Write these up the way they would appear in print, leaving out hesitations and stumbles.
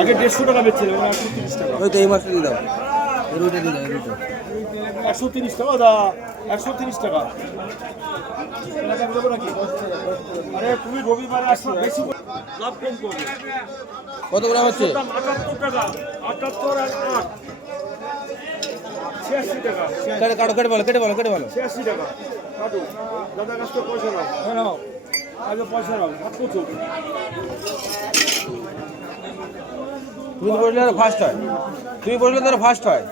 আগে 150 টাকা বেচছিলাম, 130 টাকা। ওই তো এই মাছটা দিয়ে দাও, এই রুইটা দিয়ে দাও, এই রুইটা 130 টাকা দা, 130 টাকা। আরে তুমি রবিবারে আসো, বেশি লাভ কম করবে। কত গ্রাম হচ্ছে? 78 টাকা, 78 আর 8, 86 টাকা। কেটে বলো, কেটে বলো, কেটে বলো। 86 টাকা কাটো। দাদা কাছ থেকে পয়সা নাও। হ্যাঁ নাও, আগে পয়সা নাও, হাত পুছো। তুমি তো বললে ফার্স্ট হয়, তুমি বললে তো ফার্স্ট হয়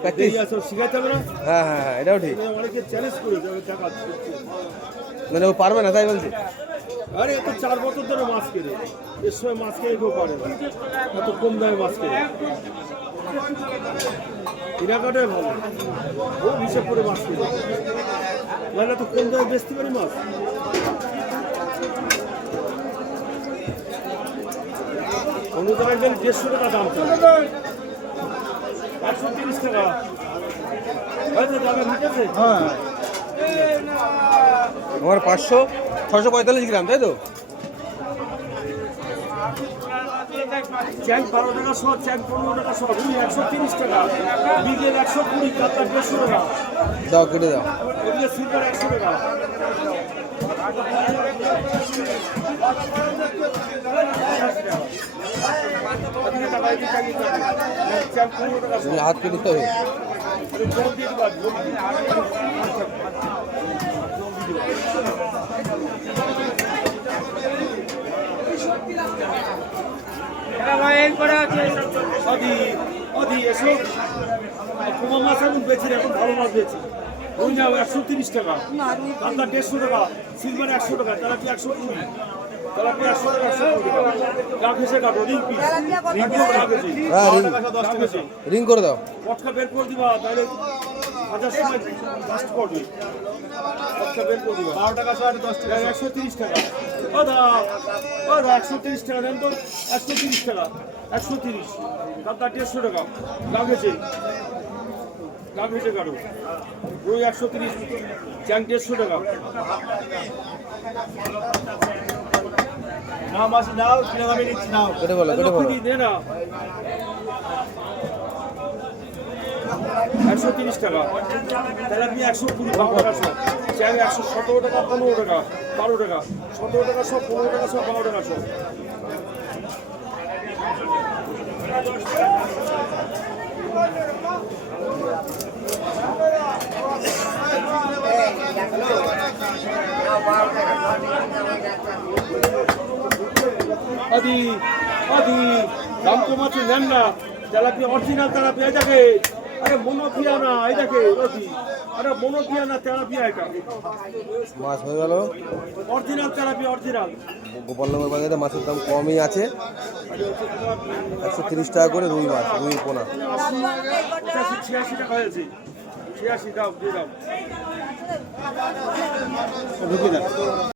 প্র্যাকটিস। শিখাতে হবে না? হ্যাঁ হ্যাঁ হ্যাঁ, এটাও ঠিক। অনেকে চ্যালেঞ্জ করে দেখাচ্ছে, মানে ও পারবে না তাই বলছি। আরে এত 4 বছর ধরে মাছ কেনে, এর সময় মাছ কেনে কেউ পারে না, এত কম দামে মাছ কেনে। কেনাকাটাই ভালো, ও হিসাব করে মাছ কেনে, নাহলে এত কম দামে বেচতে পারি মাছ। অন্য জায়গায় গেলে 150 টাকা দাম চায়, 130 টাকা। হ্যাঁ, আমার 500 645 গ্রাম, তাই তো? চ্যাং 12 টাকা শো, চ্যাং 15 টাকা শো, রুই 130 টাকা, বিকেল 120, কাতলা 150 টাকা। দাও, কেটে দাও। ওদিকে সিলভার 100 টাকা। চ্যাং 15 টাকা শো। তুমি হাত কেটে দিতে হবে। জল দিয়ে দিবা, জল দিয়ে। কুমা মাছ এখন বেছি, এখন ভালো মাছ বেছি। ওই না 130 টাকা, কাতলা 150 টাকা, সিলভার 100 টাকা, তেলাপিয়া 120, তেলাপিয়া 100 টাকা, 120 টাকা। গা ঘেঁষে কাটো, রিং পিস, রিং করে গা ঘেঁষে। হ্যাঁ, গা ঘেঁষে। রিং করে দাও। পটকা বের করে দিবা, তাহলে হাজার সময় লাস্ট করবে। পটকা বের করে দিবা, 12 টাকা 10 টাকা, 130 টাকা। ও দা 130 টাকা দেন তো, 130 টাকা, 130, কাতলা 150 টাকা, গা ঘেঁষে, গা ঘেঁষে কাটো। রুই 130, চ্যাং 150 টাকা। নাও মাছ নাও, কিনে দামে নিচ্ছি নাও। কেটে বলো, কেটে বলো। দে না, 130 টাকা, তেলাপিয়া 120, 12 টাকা সব, চ্যাং 117 টাকা, 15 টাকা, 12 টাকা, 17 টাকা সব, 15 টাকা সব, 12 টাকা সব। আদি আদি দাম কমাচ্ছে, নেন না। তেলাপিয়া অরিজিনাল তেলাপিয়া, এই দেখে। আরে মনোপিয়া না, এই দেখে রদি। আরে মনোপিয়া না, তেলাপিয়া এটা মাছ হয়ে গেল। Original tilapia, original. গোপালনগর বাজারে মাছের দাম কমই আছে, 130 টাকা করে রুই মাছ, রুই পোনা। 86 টাকা হয়েছে, 86 দাও, দিয়ে দাও, ঢুকে দাও।